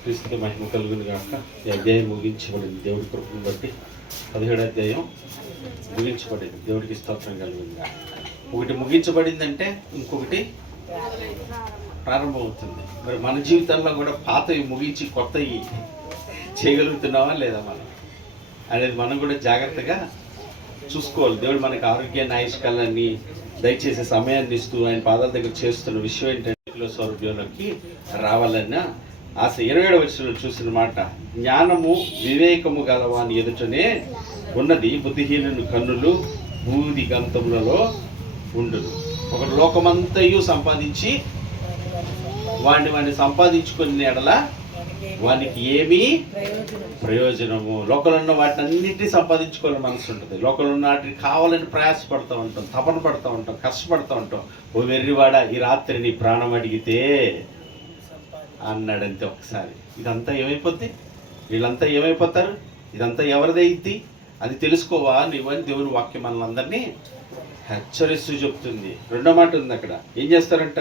క్రీస్తుకి మహిమ కలుగును గాక. ఈ అధ్యాయం ముగించబడింది దేవుడి కృపను బట్టి. 17వ అధ్యాయం ముగించబడింది. దేవుడికి స్తోత్రం కలుగును గాక. ఒకటి ముగించబడిందంటే ఇంకొకటి ప్రారంభమవుతుంది. మరి మన జీవితంలో కూడా పాతవి ముగించి కొత్తవి చేయగలుగుతున్నావా లేదా మనం అనేది మనం కూడా జాగ్రత్తగా చూసుకోవాలి. దేవుడు మనకి ఆరోగ్యాన్ని, ఆయుష్కాలాన్ని దయచేసే సమయాన్ని ఇస్తూ ఆయన పాదాల దగ్గర చేస్తున్న విషయం ఏంటంటే స్వరూపంలోకి రావాలన్న ఆశ. 27వ వచనంలో చూసిన మాట, జ్ఞానము వివేకము గలవాని ఎదుటనే ఉన్నది, బుద్ధిహీనుని కన్నులు బూది గంతములలో ఉండును. ఒక లోకమంతయు సంపాదించి వాడిని సంపాదించుకునే ఎడల వానికి ఏమీ ప్రయోజనము. లోకంలో ఉన్న వాటిని అన్నింటినీ సంపాదించుకోవాలని మనసు ఉంటుంది. లోకంలో ఉన్న వాటిని కావాలని ప్రయాసపడుతూ ఉంటాం, తపన పడుతూ ఉంటాం, కష్టపడుతూ ఉంటాం. ఓ వెర్రివాడ, ఈ రాత్రి నీ ప్రాణం అడిగితే అన్నాడంతే ఒకసారి. ఇదంతా ఏమైపోద్ది? వీళ్ళంతా ఏమైపోతారు? ఇదంతా ఎవరిదైద్ది? అది తెలుసుకోవా నువ్వని దేవుని వాక్యం మనల్ని అందరినీ హెచ్చరిస్తూ చెప్తుంది. రెండో మాట ఉంది అక్కడ. ఏం చేస్తారంట?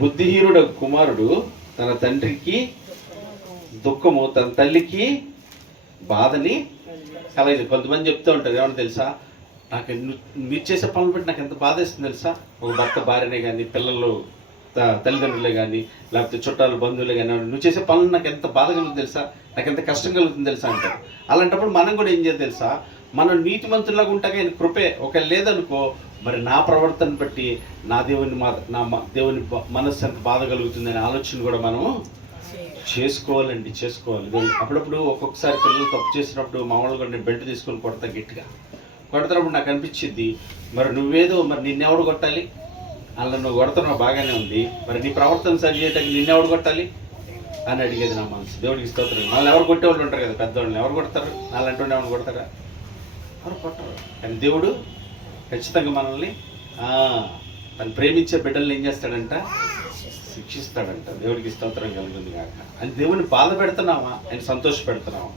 బుద్ధిహీనుడు కుమారుడు తన తండ్రికి దుఃఖము, తన తల్లికి బాధని కలగదు. కొంతమంది చెప్తూ ఉంటారు, ఏమన్నా తెలుసా, నాకు మీరు చేసే పనులు బట్టి నాకు ఎంత బాధ వేస్తుంది తెలుసా. ఒక భర్త భార్యనే కానీ, పిల్లలు తల్లిదండ్రులే కానీ, లేకపోతే చుట్టాలు బంధువులే కానీ, నువ్వు చేసే పనులు నాకు ఎంత బాధ కలుగుతుంది తెలుసా, నాకు ఎంత కష్టం కలుగుతుంది తెలుసా అంటారు. అలాంటప్పుడు మనం కూడా ఏం చేయాలి తెలుసా, మనం నీతిమంతులాగా ఉంటాక ఆయన కృపే ఒకవేళ లేదనుకో, మరి నా ప్రవర్తన బట్టి నా దేవుని మనస్సు ఎంత బాధ కలుగుతుంది అనే ఆలోచన కూడా మనము చేసుకోవాలండి, చేసుకోవాలి. అప్పుడప్పుడు ఒక్కొక్కసారి పిల్లలు తప్పు చేసినప్పుడు మామూలుగా కూడా నేను బెల్ట్ తీసుకొని కొడతా, గట్టిగా కొడుతున్నప్పుడు నాకు అనిపించింది, మరి నువ్వేదో మరి నిన్నెవడు కొట్టాలి? అలా నువ్వు కొడుతున్నావు బాగానే ఉంది, మరి నీ ప్రవర్తన సరి చేయటానికి నిన్నెవడు కొట్టాలి అని అడిగేది నా మనసు. దేవుడికి స్తోత్రం. వాళ్ళు ఎవరు కొట్టేవాళ్ళు ఉంటారు కదా, పెద్దవాళ్ళు ఎవరు కొడతారు? అలాంటి ఎవరు కొడతారా? ఎవరు కొట్టరు. కానీ దేవుడు ఖచ్చితంగా మనల్ని తను ప్రేమించే బిడ్డల్ని ఏం చేస్తాడంట? శిక్షిస్తాడంట. దేవుడికి స్తోత్రం కలుగుతుంది కాక. అని దేవుని బాధ పెడుతున్నావా, ఆయన సంతోష పెడుతున్నావా?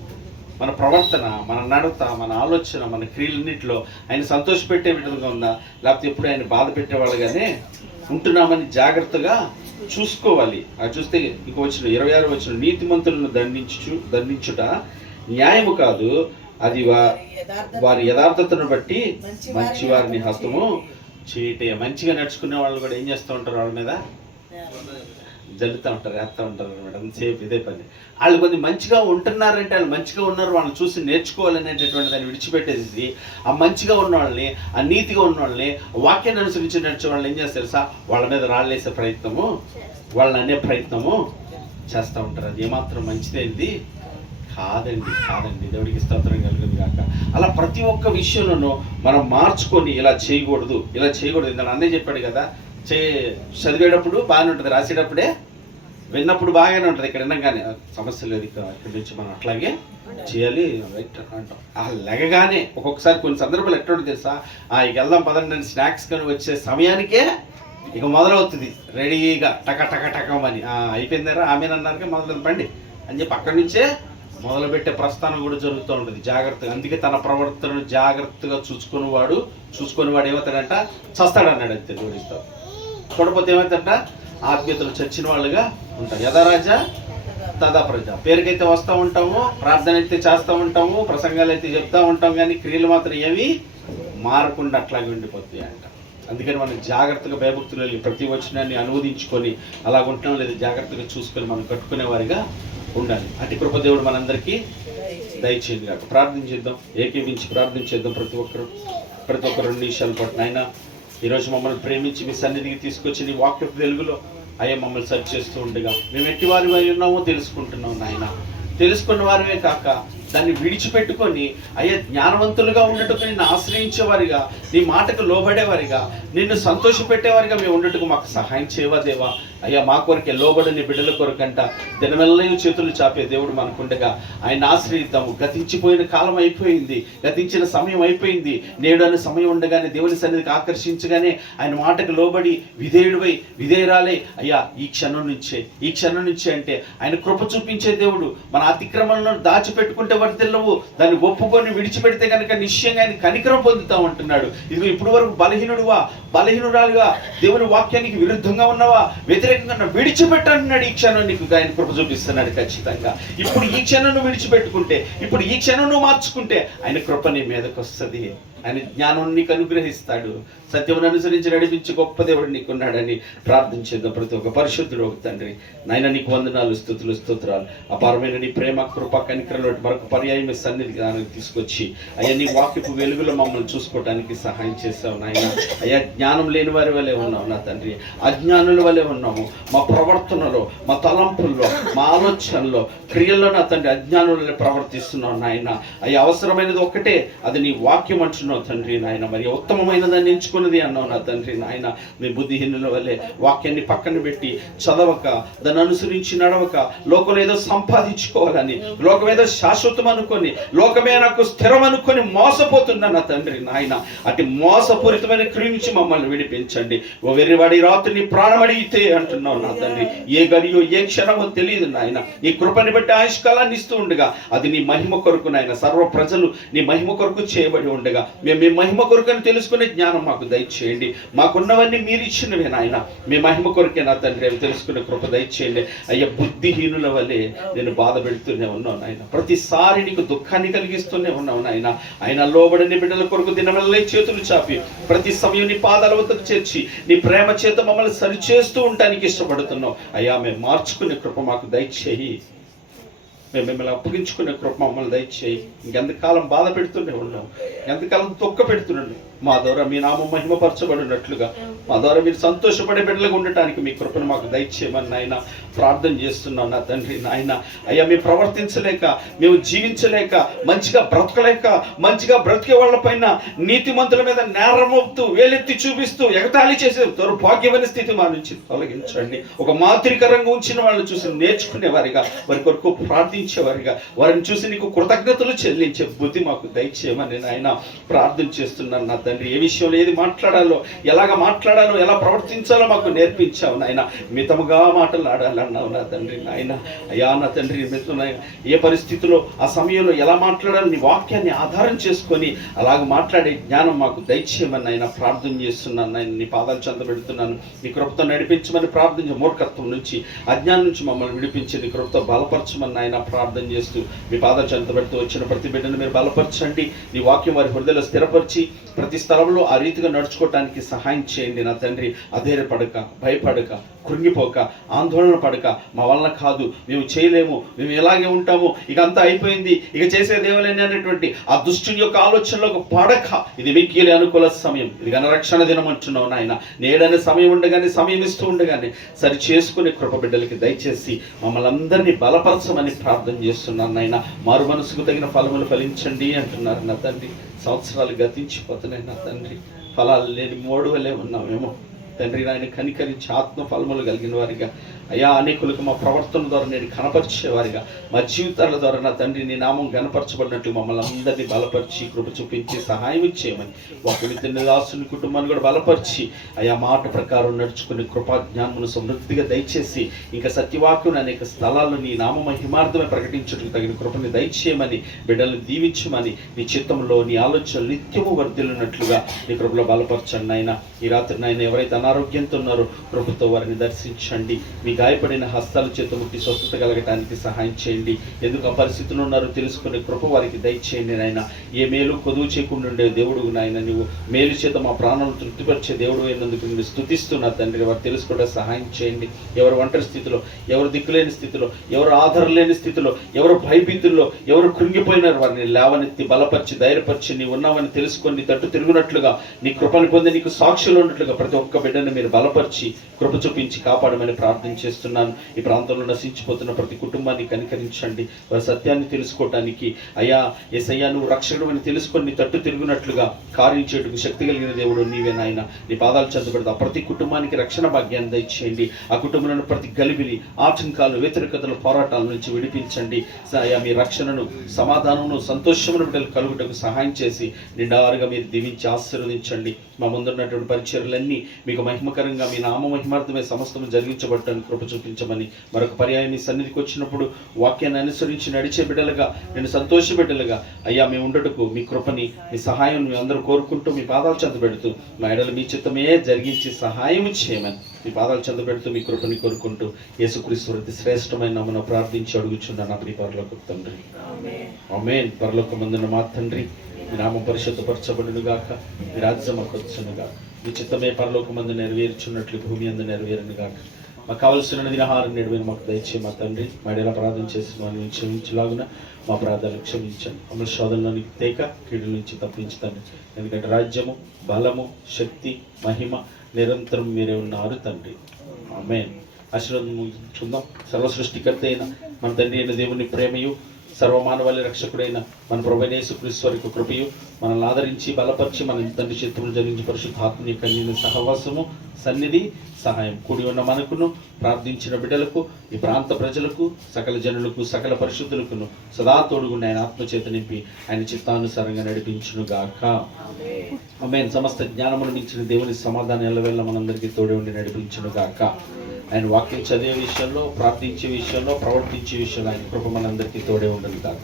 మన ప్రవర్తన, మన నడత, మన ఆలోచన, మన క్రియలన్నింటిలో ఆయన సంతోష పెట్టే విధంగా ఉందా, లేకపోతే ఎప్పుడు ఆయన బాధ పెట్టేవాళ్ళుగానే ఉంటున్నామని జాగ్రత్తగా చూసుకోవాలి. అది చూస్తే ఇంకో వచ్చిన 26వ వచనం, నీతిమంతులను దండించుట న్యాయము కాదు, అది వారి యథార్థతను బట్టి మంచి వారిని హస్తము చేయటే. మంచిగా నడుచుకునే వాళ్ళు కూడా ఏం చేస్తూ ఉంటారు, వాళ్ళ మీద జల్లుతూ ఉంటారు, వేస్తూ ఉంటారు అనమాట. అంతసేపు ఇదే పని. వాళ్ళు కొద్దిగా మంచిగా ఉంటున్నారంటే వాళ్ళు మంచిగా ఉన్నారు, వాళ్ళని చూసి నేర్చుకోవాలనేటటువంటి దాన్ని విడిచిపెట్టేసి ఆ మంచిగా ఉన్న వాళ్ళని, ఆ నీతిగా ఉన్న వాళ్ళని, వాక్యాన్ని అనుసరించి నడిచే వాళ్ళని ఏం చేస్తారు సార్, వాళ్ళ మీద రాళ్ళేసే ప్రయత్నము, వాళ్ళని అనే ప్రయత్నము చేస్తూ ఉంటారు. అది ఏమాత్రం మంచిదేంది కాదండి, కాదండి. దేవుడికి స్తోత్రం కలుగుతుంది కాక. అలా ప్రతి ఒక్క విషయంలోనూ మనం మార్చుకొని ఇలా చేయకూడదు, ఇలా చేయకూడదు. ఇంత అన్నయ్య చెప్పాడు కదా, చదివేటప్పుడు బాగానే ఉంటుంది, రాసేటప్పుడే విన్నప్పుడు బాగానే ఉంటుంది, ఇక్కడ వినగానే సమస్య లేదు, ఇక్కడి నుంచి మనం అట్లాగే చేయాలి రైట్ అంటాం. ఆ లెగగానే ఒక్కొక్కసారి కొన్ని సందర్భాలు ఎట్లా ఉంటుంది తెలుసా, ఇక వెళ్దాం పదండి నేను స్నాక్స్ కానీ వచ్చే సమయానికే ఇక మొదలవుతుంది రెడీగా టక టక టకమని. అయిపోయిందారా ఆమెనన్నారుగా మొదలు పండి అని చెప్పి అక్కడి నుంచే మొదలుపెట్టే ప్రస్థానం కూడా జరుగుతూ ఉంటుంది. జాగ్రత్తగా. అందుకే తన ప్రవర్తనను జాగ్రత్తగా చూసుకుని వాడు ఏమవుతాడంట, చస్తాడన్నాడు. అంతే జోడిస్తాడు. చూడపోతే ఏమవుతాడంట, ఆత్మీయతలు చచ్చిన వాళ్ళుగా ఉంటారు. యథా రాజా తదా ప్రజ. పేరుకైతే వస్తూ ఉంటాము, ప్రార్థన అయితే చేస్తూ ఉంటాము, ప్రసంగాలు అయితే చెప్తూ ఉంటాం, కానీ క్రియలు మాత్రం ఏవి మారకుండా అట్లాగే ఉండిపోతాయి అంట. అందుకని మనం జాగ్రత్తగా భయభక్తులు వెళ్ళి ప్రతి వచనాన్ని అనువదించుకొని అలాగుంటాం, లేదా జాగ్రత్తగా చూసుకొని మనం కట్టుకునే వారిగా ఉండాలి. అటు కృపదేవుడు మనందరికీ దయచేయండి కాక. ప్రార్థన చేద్దాం, ఏకీవించి ప్రార్థన చేద్దాం. ప్రతి ఒక్కరు 2 నిమిషాల పాటు నాయన, ఈరోజు మమ్మల్ని ప్రేమించి మీ సన్నిధికి తీసుకొచ్చి నీ వాక్యపు వెలుగులో అయ్యా మమ్మల్ని సర్చ్ చేస్తూ ఉండగా మేము ఎట్టి వారి ఉన్నామో తెలుసుకుంటున్నాం నాయన. తెలుసుకున్న వారివే కాక దాన్ని విడిచిపెట్టుకొని అయ్యా జ్ఞానవంతులుగా ఉండటకు నిన్ను ఆశ్రయించేవారిగా, నీ మాటకు లోబడేవారిగా, నిన్ను సంతోషపెట్టేవారిగా మేము ఉండటకు మాకు సహాయం చేయవా దేవా. అయ్యా మా కొరకే లోబడని బిడ్డల కొరకంట దినమెల్లయూ చేతులు చాపే దేవుడు మనకుండగా ఆయన ఆశ్రయిద్దాము. గతించిపోయిన కాలం అయిపోయింది, గతించిన సమయం అయిపోయింది. నేడు అనే సమయం ఉండగానే దేవుని సన్నిధికి ఆకర్షించగానే ఆయన మాటకు లోబడి విధేయురాలే అయ్యా ఈ క్షణం నుంచే అంటే ఆయన కృప చూపించే దేవుడు. మన అతిక్రమణను దాచిపెట్టుకుంటే వర్తిల్లవు, దాన్ని ఒప్పుకొని విడిచిపెడితే కనుక నిశ్చయంగా ఆయన కనికరం పొందుతాం అంటున్నాడు. ఇది ఇప్పుడు వరకు బలహీనురాలుగా దేవుని వాక్యానికి విరుద్ధంగా ఉన్నవా, వ్యతిరేకంగా విడిచిపెట్టన్నాడు. ఈ క్షణం నీకు ఆయన కృప చూపిస్తున్నాడు ఖచ్చితంగా. ఇప్పుడు ఈ క్షణం నువ్వు విడిచిపెట్టుకుంటే, ఇప్పుడు ఈ క్షణం నువ్వు మార్చుకుంటే ఆయన కృప నీ మీదకి వస్తుంది. ఆయన జ్ఞానం నీకు అనుగ్రహిస్తాడు. సత్యమును అనుసరించి నడిపించి గొప్ప దేవుడు నీకున్నాడని ప్రార్థించేద్దాం. ప్రతి ఒక్క పరిశుద్ధుడు ఒక తండ్రి, నాయన నీకు వందనాలు, స్తుతులు, స్తోత్రాలు. అపారమైన నీ ప్రేమ, కృప, కనికరంలో మరొక పర్యాయం సన్నిధికి తీసుకొచ్చి అయ్యా నీ వాక్యపు వెలుగులో మమ్మల్ని చూసుకోవడానికి సహాయం చేసావు నాయన. అయ్యా జ్ఞానం లేని వారి వలె ఉన్నావు నా తండ్రి, అజ్ఞానుల వలె ఉన్నాము. మా ప్రవర్తనలో, మా తలంపుల్లో, మా ఆలోచనలో, క్రియల్లో నా తండ్రి అజ్ఞానులను ప్రవర్తిస్తున్నావు నాయన. అయ్యా అవసరమైనది ఒక్కటే, అది నీ వాక్యం అంటున్నావు తండ్రి నాయన. మరి ఉత్తమమైన దాన్ని ఎంచుకున్నది అన్నావు నా తండ్రి నాయన. మీ బుద్ధిహీనుల వల్లే వాక్యాన్ని పక్కన పెట్టి చదవక, దాన్ని అనుసరించి నడవక, లోకంలో ఏదో సంపాదించుకోవాలని, లోకం ఏదో శాశ్వతం అనుకొని, లోకమే నాకు స్థిరం అనుకొని మోసపోతున్నా నా తండ్రి నాయన. అటు మోసపూరితమైన క్రియ నుంచి మమ్మల్ని విడిపించండి. ఓ వెర్రివాడి రాత్రి నీ ప్రాణం అడిగితే అంటున్నావు నా తండ్రి. ఏ గడియో ఏ క్షణమో తెలియదు నాయన. నీ కృపని బట్టి ఆయుష్కాలాన్ని ఇస్తూ ఉండగా అది నీ మహిమ కొరకు నాయన. సర్వ ప్రజలు నీ మహిమ కొరకు చేయబడి ఉండగా మేము మీ మహిమ కొరకని తెలుసుకునే జ్ఞానం మాకు దయచేయండి. మాకున్నవన్నీ మీరు ఇచ్చినవే నాయన. మీ మహిమ కొరకే నా తండ్రి అవి తెలుసుకునే కృప దయచేయండి. అయ్యా బుద్ధిహీనుల వల్లే నేను బాధ పెడుతూనే ఉన్నావు నాయన. ప్రతిసారి నీకు దుఃఖాన్ని కలిగిస్తూనే ఉన్నావు నాయన. ఆయన లోబడిన బిడ్డల కొరకు దినమెల్లే చేతులు చాపి ప్రతి సమయం నీ పాదాల వద్దకు చేర్చి నీ ప్రేమ చేత మమ్మల్ని సరిచేస్తూ ఉండటానికి ఇష్టపడుతున్నావు. అయ్యా మేము మార్చుకునే కృప మాకు దయచేయి. మేము మిమ్మల్ని అప్పగించుకునే కృప మమ్మల్ని దయచేయి. ఇంకెంతకాలం బాధ పెడుతూనే ఉన్నాం, ఎంతకాలం తొక్క పెడుతున్నాడు. మా ద్వారా మీ నామం మహిమపరచబడినట్లుగా, మా ద్వారా మీరు సంతోషపడే బిడ్డలుగా ఉండటానికి మీ కృపను మాకు దయచేయమని నాయన ప్రార్థన చేస్తున్నాం నా తండ్రి నాయన. అయ్యా మేము ప్రవర్తించలేక, మేము జీవించలేక, మంచిగా బ్రతకలేక, మంచిగా బ్రతికే వాళ్ళ పైన నీతిమంతుల మీద నేరమోపుతూ, వేలెత్తి చూపిస్తూ, ఎగతాళి చేసే దౌర్భాగ్యమైన స్థితి మా నుంచి తొలగించండి. ఒక మాదిరికరంగా ఉంచిన వాళ్ళని చూసి నేర్చుకునేవారిగా, వారి కొరకు ప్రార్థించేవారిగా, వారిని చూసి నీకు కృతజ్ఞతలు చెల్లించే బుద్ధి మాకు దయచేయమని నాయన ప్రార్థన చేస్తున్నాను నా తండ్రి. ఏ విషయంలో ఏది మాట్లాడాలో, ఎలాగ మాట్లాడాలో, ఎలా ప్రవర్తించాలో మాకు నేర్పించావు నాయన. మితముగా మాట్లాడాలన్నావు నా తండ్రి నాయన. అయ్యా నా తండ్రి ఏ పరిస్థితిలో ఆ సమయంలో ఎలా మాట్లాడాలో నీ వాక్యాన్ని ఆధారం చేసుకొని అలాగ మాట్లాడే జ్ఞానం మాకు దయచేయమని ఆయన ప్రార్థన చేస్తున్నాను నాయన. నీ పాదాలు చెందబెడుతున్నాను. నీ కృపతో నడిపించమని ప్రార్థన, మూర్ఖత్వం నుంచి, అజ్ఞానం నుంచి మమ్మల్ని విడిపించి నీ కృపతో బలపరచమని ఆయన ప్రార్థన చేస్తూ మీ పాదాలు చెందబెడుతూ వచ్చిన ప్రతి బిడ్డను మీరు బలపరచండి. నీ వాక్యం వారి హృదయలో స్థిరపరిచి ప్రతి స్థలంలో ఆ రీతిగా నడుచుకోవటానికి సహాయం చేయండి నా తండ్రి. అధైర్యపడక, భయపడక, కృంగిపోక, ఆందోళన పడక, మా వలన కాదు, మేము చేయలేము, మేము ఎలాగే ఉంటాము, ఇక అంతా అయిపోయింది, ఇక చేసేదేమలేని అనేటువంటి ఆ దుష్టుని యొక్క ఆలోచనలోకి పడక, ఇది మిక్కిలి అనుకూల సమయం, ఇది ఘనరక్షణ దినం అంటున్నావు నాయన. నేడనే సమయం ఉండగానే, సమయం ఇస్తూ ఉండగానే సరి చేసుకునే కృప బిడ్డలకి దయచేసి మమ్మల్ని అందరినీ బలపరచమని ప్రార్థన చేస్తున్నాను నాయన. మారు మనసుకు తగిన ఫలములు ఫలించండి అంటున్నారు నా తండ్రి. సంవత్సరాలు గతించిపోతున్నాయి నా తండ్రి. ఫలాలు లేని మోడు వలె ఉన్నామేమో తండ్రి నాయన. కనికరించి ఆత్మ ఫలములు కలిగిన వారిగా అయ్యా, అనేకులకు మా ప్రవర్తన ద్వారా నేను కనపరిచేవారిగా, మా జీవితాల ద్వారా నా తండ్రి నీ నామం కనపరచబడినట్టు మమ్మల్ని అందరినీ బలపరిచి కృప చూపించి సహాయం ఇచ్చేయమని, వాటి దాసుని కుటుంబాన్ని కూడా బలపరిచి అయ్యా మాట ప్రకారం నడుచుకుని కృపా జ్ఞానమును సమృద్ధిగా దయచేసి ఇంకా సత్యవాక్యం అనేక స్థలాల్లో నీ నామ మహిమార్థమే ప్రకటించడానికి తగిన కృపని దయచేయమని, బిడ్డలను దీవించమని, నీ చిత్తంలో నీ ఆలోచనలు నిత్యము వర్ధిల్లినట్లుగా నీ కృపలో బలపరచండి నాయన. ఈ రాత్రి నాయన ఎవరైతే అనారోగ్యంతో ఉన్నారో కృపతో వారిని దర్శించండి. మీ గాయపడిన హస్తాల చేత ముట్టి స్వస్థత కలగటానికి సహాయం చేయండి. ఎందుకు ఆ పరిస్థితులు ఉన్నారో తెలుసుకునే కృప వారికి దయచేయండి నాయన. ఏ మేలు కొదువు చేయకుండా ఉండే దేవుడు నాయన, నువ్వు మేలు చేత మా ప్రాణాలను తృప్తిపరిచే దేవుడు అయినందుకు నేను స్తుతిస్తున్నా తండ్రి. వారు తెలుసుకోవడం సహాయం చేయండి. ఎవరు ఒంటరి స్థితిలో, ఎవరు దిక్కులేని స్థితిలో, ఎవరు ఆధారం లేని స్థితిలో, ఎవరు భయభీతుల్లో, ఎవరు కృంగిపోయినారు వారిని లేవనెత్తి బలపరిచి ధైర్యపరిచి నీ ఉన్నావని తెలుసుకొని నీ తట్టు తిరుగునట్లుగా, నీ కృపను పొంది నీకు సాక్షులు ఉన్నట్లుగా ప్రతి ఒక్క బిడ్డను మీరు బలపరిచి కృప చూపించి కాపాడమని ప్రార్థన చేస్తున్నాను. ఈ ప్రాంతంలో నశించిపోతున్న ప్రతి కుటుంబాన్ని కనికరించండి. వారి సత్యాన్ని తెలుసుకోవటానికి అయ్యా యేసయ్యా నువ్వు రక్షకుడు అని తెలుసుకొని నీ తట్టు తిరుగునట్లుగా కార్యం చేయడానికి శక్తి కలిగిన దేవుడు నీవే నాయన. నీ పాదాలు చెందబెడతా ప్రతి కుటుంబానికి రక్షణ భాగ్యాన్ని దయచేయండి. ఆ కుటుంబంలో ప్రతి గలిబిలి, ఆటంకాలు, వ్యతిరేకతలు, పోరాటాల నుంచి విడిపించండి. అయ్యా మీ రక్షణను, సమాధానమును, సంతోషమును బిడ్డలు కలుగుటకు సహాయం చేసి నిండారుగా మీరు దీవించి ఆశీర్వదించండి. మా ముందున్నటువంటి పరిచర్లన్నీ మీకు మహిమకరంగా మీ నామ మహిమార్థమే సమస్తము జరిగించబట్టని కృప చూపించమని మరొక పర్యాయం మీ సన్నిధికి వచ్చినప్పుడు వాక్యాన్ని అనుసరించి నడిచే బిడ్డలుగా నేను సంతోష బిడ్డలుగా అయ్యా మేము ఉండటకు మీ కృపని మీ సహాయం మీ అందరూ కోరుకుంటూ మీ పాదాలు చెంత పెడుతూ మా ఎడలు మీ చిత్తమే జరిగించి సహాయం చేయమని మీ పాదాలు చెంత పెడుతూ మీ కృపని కోరుకుంటూ యేసుక్రీస్తు అతి శ్రేష్టమైన నామమున ప్రార్థించి అడుగుచున్నాను నా ప్రియ పరలోకపు తండ్రి ఆమేన్. పరలోకమందున్న మా తండ్రి మీ నామం పరిశుద్ధపరచబడును గాక, మీ రాజ్యం మాకు వచ్చును గాక, మీ చిత్తమే పరలోకమందు నెరవేర్చున్నట్లు భూమి అందు నెరవేరును గాక. మాకు కావలసిన దినహారం నేడు మాకు దయచే మా తండ్రి. మాడేలా ప్రార్థన చేసిన వారిని క్షమించలాగున మా ప్రార్థనలు క్షమించండి. మమ్మల్ని శోధనలోనికి తేక కీడు నుంచి తప్పించుతండి. ఎందుకంటే రాజ్యము, బలము, శక్తి, మహిమ నిరంతరం మీరే ఉన్నారు తండ్రి. ఆమేన్. ఆశీర్వాదం ముగించుకుందాం. సర్వ సృష్టికర్త అయిన మన తండ్రి అయిన దేవుని ప్రేమయు, సర్వమానవాళి రక్షకుడైన మన ప్రభువైన యేసుక్రీస్తు వారి యొక్క కృపయు, మనల్ని ఆదరించి బలపరిచి మన తండ్రి చిత్తములు జరిగించి పరిశుద్ధాత్మని కలిగిన సహవాసము, సన్నిధి, సహాయం కూడి ఉన్న మనకును, ప్రార్థించిన బిడ్డలకు, ఈ ప్రాంత ప్రజలకు, సకల జనులకు, సకల పరిశుద్ధులకును సదా తోడుగుండి ఆయన ఆత్మచేత నింపి ఆయన చిత్తానుసారంగా నడిపించును గాక. ఆమేన్. సమస్త జ్ఞానమును మించిన దేవుని సమాధానం ఎల్లవెల్ల మనందరికీ తోడి ఉండి నడిపించును గాక. ఆయన వాక్యం చదివే విషయంలో, ప్రార్థించే విషయంలో, ప్రవర్తించే విషయంలో ఆయన కృప మనందరికీ తోడే ఉండదు కాదు.